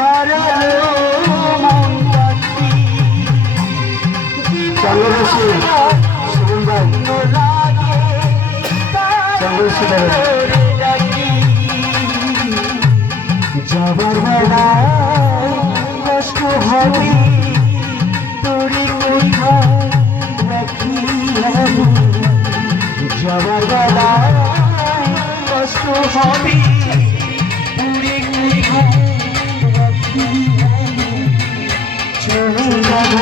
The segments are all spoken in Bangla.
হারালো মন পাখি যাবার বেলায় কষ্ট হবে তোরে কোথায় রাখি আমি যাবার বেলায় কষ্ট হবে তোরে কোথায় রাখি আমি চলে যাব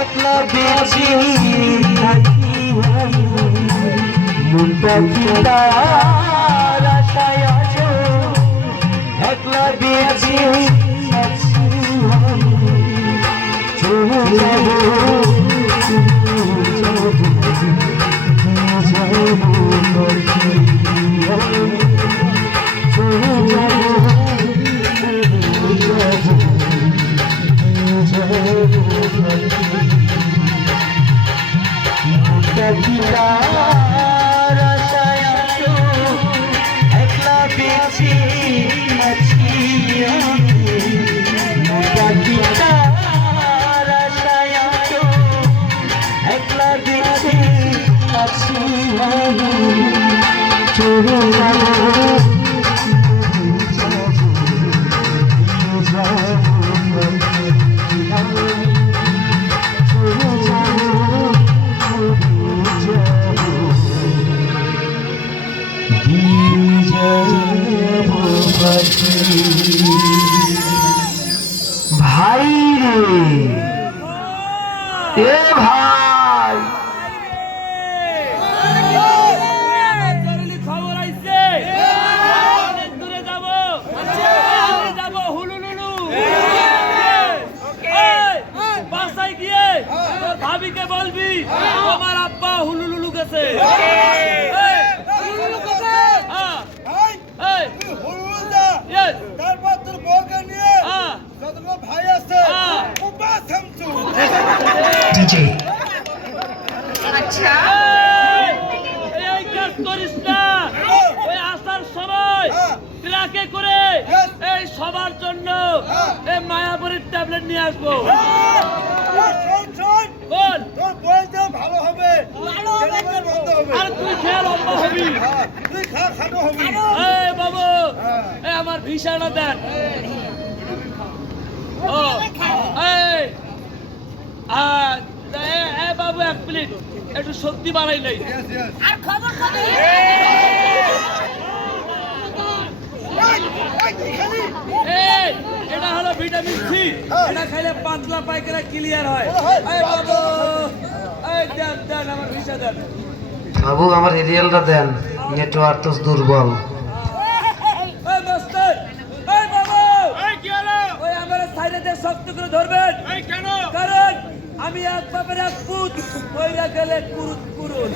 একলা বেঁচে থাকি মনটা কিতার আশায় আছো একলা বেঁচে আছি চলে যাব একলা বেঁচে আছি একলা বেঁচে আছি চলে যাব ভাই রে ভাই খবর আইছে দূরে যাবো হুলুলুলু বাসায় গিয়ে তোর ভাবিকে বলবি আমার আব্বা হুলুলুলু গেছে তারপর তোর বউকে নিয়ে যতগুলো ভাই আছে আচ্ছা এই কাজ করিস না ওই আসার সময় ট্রাকে করে এই সবার জন্য এই মায়াপুরীর ট্যাবলেট নিয়ে আসবো বল তোর বউটা ভালো হবে আর তুই খেয়ে লম্বা হবি তুই খাটো হবি এই বাবু এই আমার ভিসাটা দেন ও এই বাবু এক প্লেট একটু সত্যি বাড়াই নাই আর খবর কবে এটা হলো ভিটামিন সি এটা খাইলে পাতলা পায়খানা ক্লিয়ার হয় এই বাবু এই দেন দেন আমার ভিসা দেন বাবু আমার এরিয়ালটা দেন নেটওয়ার্ক তো দুর্বল এই মাস্টার এই বাবু এই কি হলো ওই আমার সাইডে শক্ত করে ধরবেন এই কেন কারণ আমি এক বাপের এক পুত কইরা গেলে কুরুত কুরুত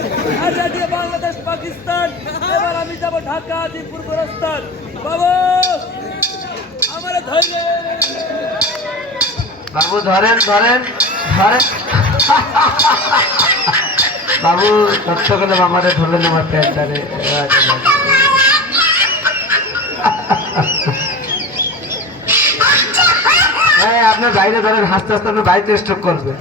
আজা দিয়ে বাংলাদেশ পাকিস্তান এবার আমি যাব ঢাকা দিপুর গোরস্তান বাবু আমারে ধরে বাবু ধরেন ধরেন ধরেন বাবু কষ্ট করে আমারে ধরলেন আমার প্যান্টারে আপনার বাইরে ধরেন হাসতে হাসতে আপনার বাড়িতে স্ট্রোক করবে